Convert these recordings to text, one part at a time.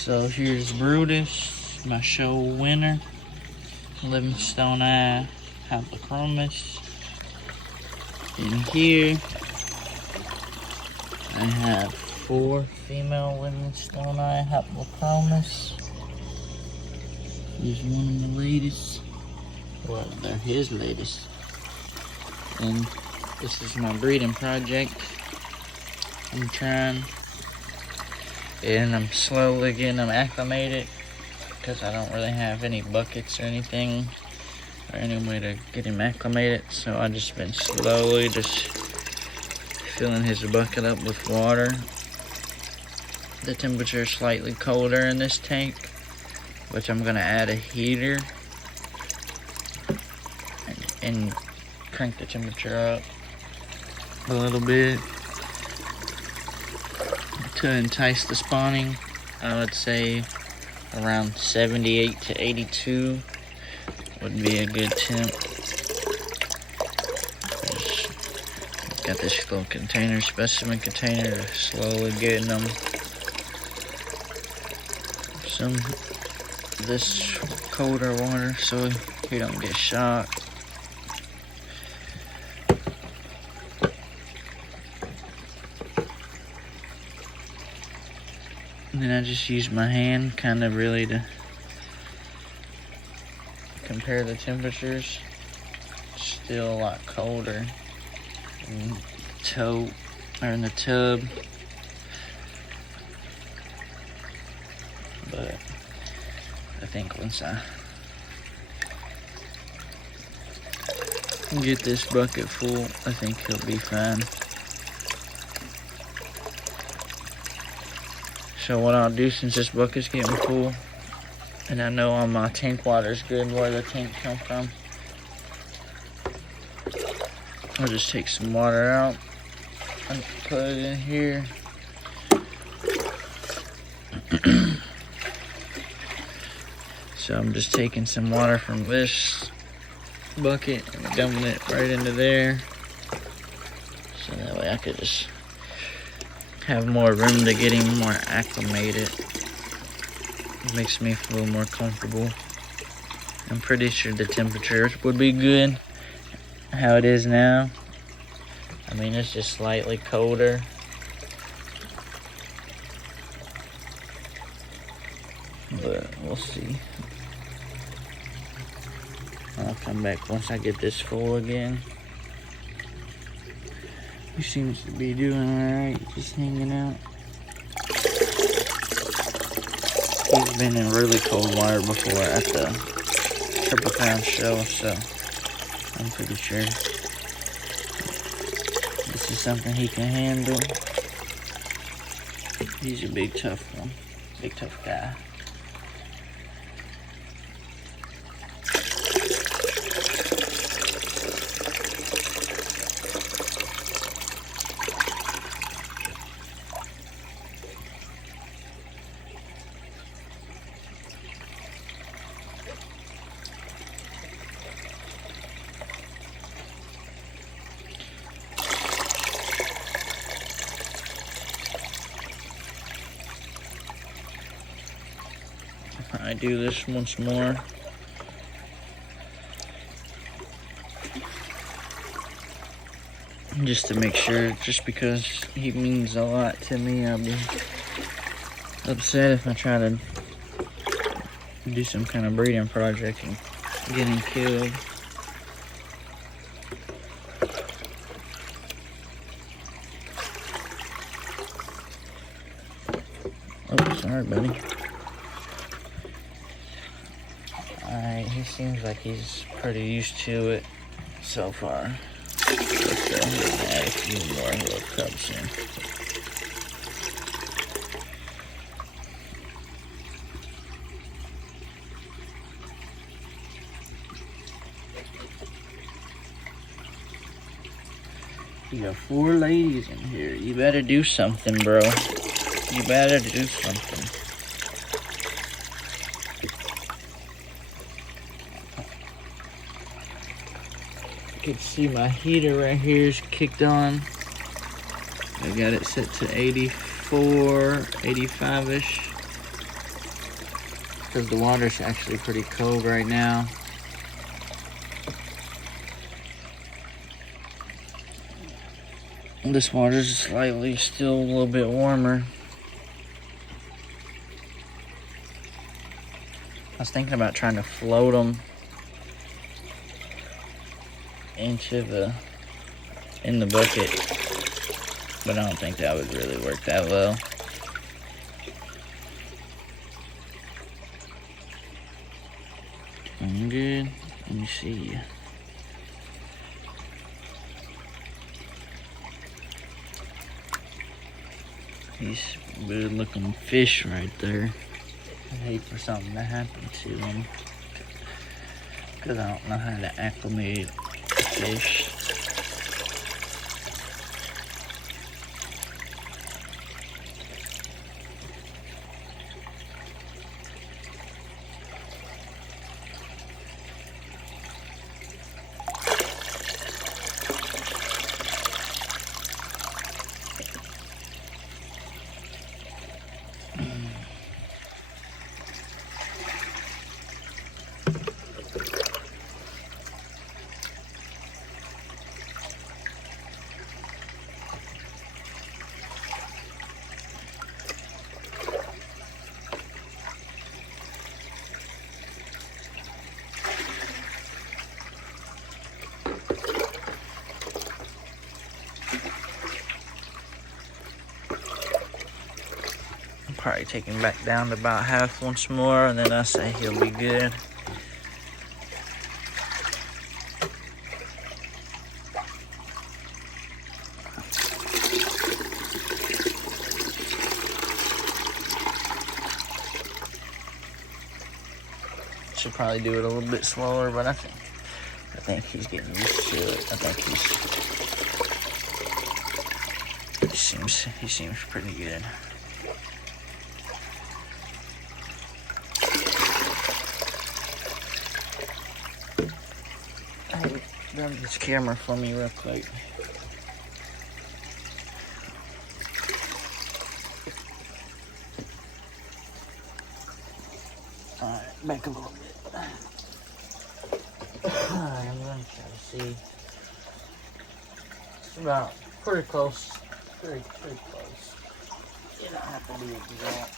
So here's Brutus, my show winner. Livingstone Eye Haplochromis. In here, I have 4 female Livingstone Eye Haplochromis. Here's one of the latest. Well, they're his latest. And this is my breeding project. I'm trying, and I'm slowly getting them acclimated because I don't really have any buckets or anything or any way to get him acclimated. So I just been slowly just filling his bucket up with water. The temperature is slightly colder in this tank, which I'm gonna add a heater and crank the temperature up a little bit to entice the spawning. I would say around 78 to 82 would be a good temp. Just got this little container, specimen container, slowly getting them some of this colder water so he don't get shocked. And then I just use my hand kind of really to compare the temperatures. Still a lot colder in the tub. But I think once I get this bucket full, I think he'll be fine. So what I'll do, since this bucket's getting full, and I know all my tank water's good where the tank come from, I'll just take some water out and put it in here. So I'm just taking some water from this bucket and dumping it right into there. So that way I could just have more room to get him more acclimated. It makes me feel more comfortable. I'm pretty sure the temperature would be good how it is now. I mean, it's just slightly colder. But we'll see. I'll come back once I get this full again. He seems to be doing alright, just hanging out. He's been in really cold water before at the Triple Crown show, so I'm pretty sure this is something he can handle. He's a big tough one, big tough guy. I do this once more. Just to make sure, just because he means a lot to me, I'll be upset if I try to do some kind of breeding project and get him killed. Oh, sorry, buddy. Alright, he seems like he's pretty used to it so far. Let's go ahead and add a few more little cups in. You got 4 ladies in here. You better do something, bro. You better do something. You can see my heater right here is kicked on. I got it set to 84, 85-ish. because the water's actually pretty cold right now. This water's slightly still a little bit warmer. I was thinking about trying to float them in the bucket, but I don't think that would really work that well. I'm good. Let me see. These good looking fish right there. I hate for something to happen to them because I don't know how to acclimate the fish. Probably take him back down to about half once more, and then I say he'll be good. Should probably do it a little bit slower, but I think he's getting used to it. I think he seems pretty good. Grab this camera for me real quick. Alright, back a little bit. Alright, I'm gonna try to see. It's about pretty close. Pretty close. You don't have to be exact.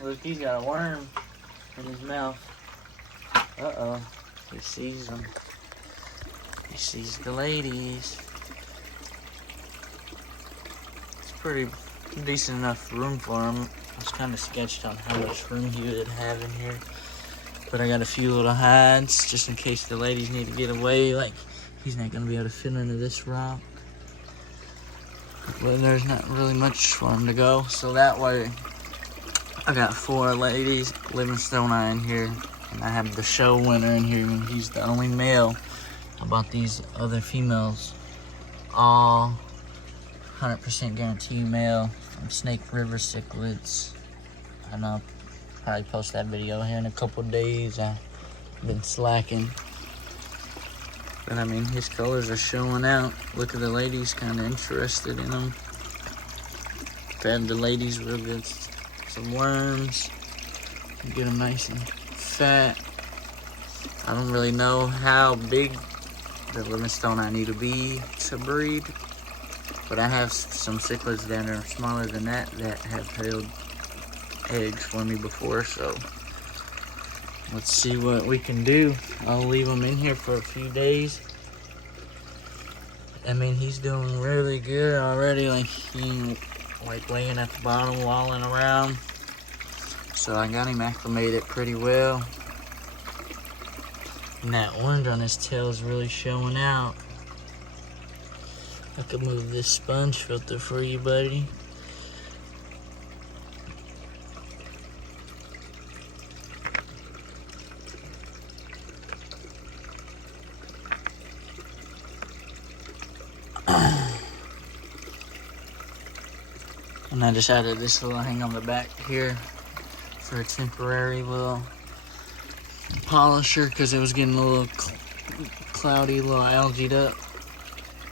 Look, he's got a worm in his mouth. Uh-oh. He sees them. He sees the ladies. It's pretty decent enough room for him. I was kind of sketched on how much room he would have in here. But I got a few little hides just in case the ladies need to get away. Like, he's not going to be able to fit into this rock. But there's not really much for him to go. So that way, I got 4 ladies, Livingstone Eye in here, and I have the show winner in here, and he's the only male. How about these other females? All 100% guarantee male from Snake River Cichlids. And I'll probably post that video here in a couple days. I've been slacking. But I mean, his colors are showing out. Look at the ladies, kind of interested in them. Fed the ladies real good. Some worms, get them nice and fat. I don't really know how big the Livingstone I need to be to breed, but I have some cichlids that are smaller than that have held eggs for me before, so let's see what we can do. I'll leave them in here for a few days. I mean, he's doing really good already. Like, he ain't like laying at the bottom, walling around. So I got him acclimated pretty well. And that orange on his tail is really showing out. I could move this sponge filter for you, buddy. And I just added this little hang on the back here for a temporary little polisher because it was getting a little cloudy, a little algaed up.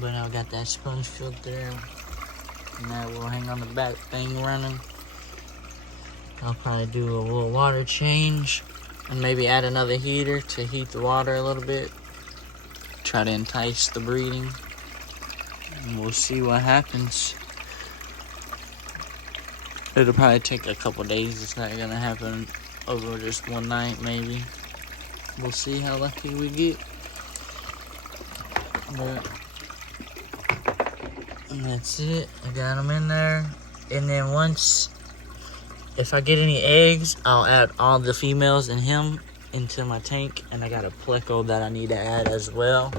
But I got that sponge filter, and that will hang on the back thing running. I'll probably do a little water change and maybe add another heater to heat the water a little bit. Try to entice the breeding. And we'll see what happens. It'll probably take a couple days. It's not gonna happen over just one night, maybe. We'll see how lucky we get. But that's it. I got them in there. And then if I get any eggs, I'll add all the females and him into my tank. And I got a pleco that I need to add as well.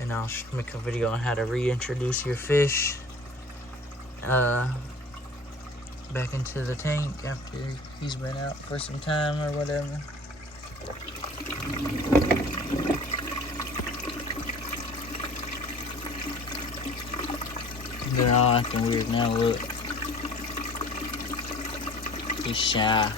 And I'll make a video on how to reintroduce your fish back into the tank after he's been out for some time or whatever. They're all acting weird now, look. He's shy.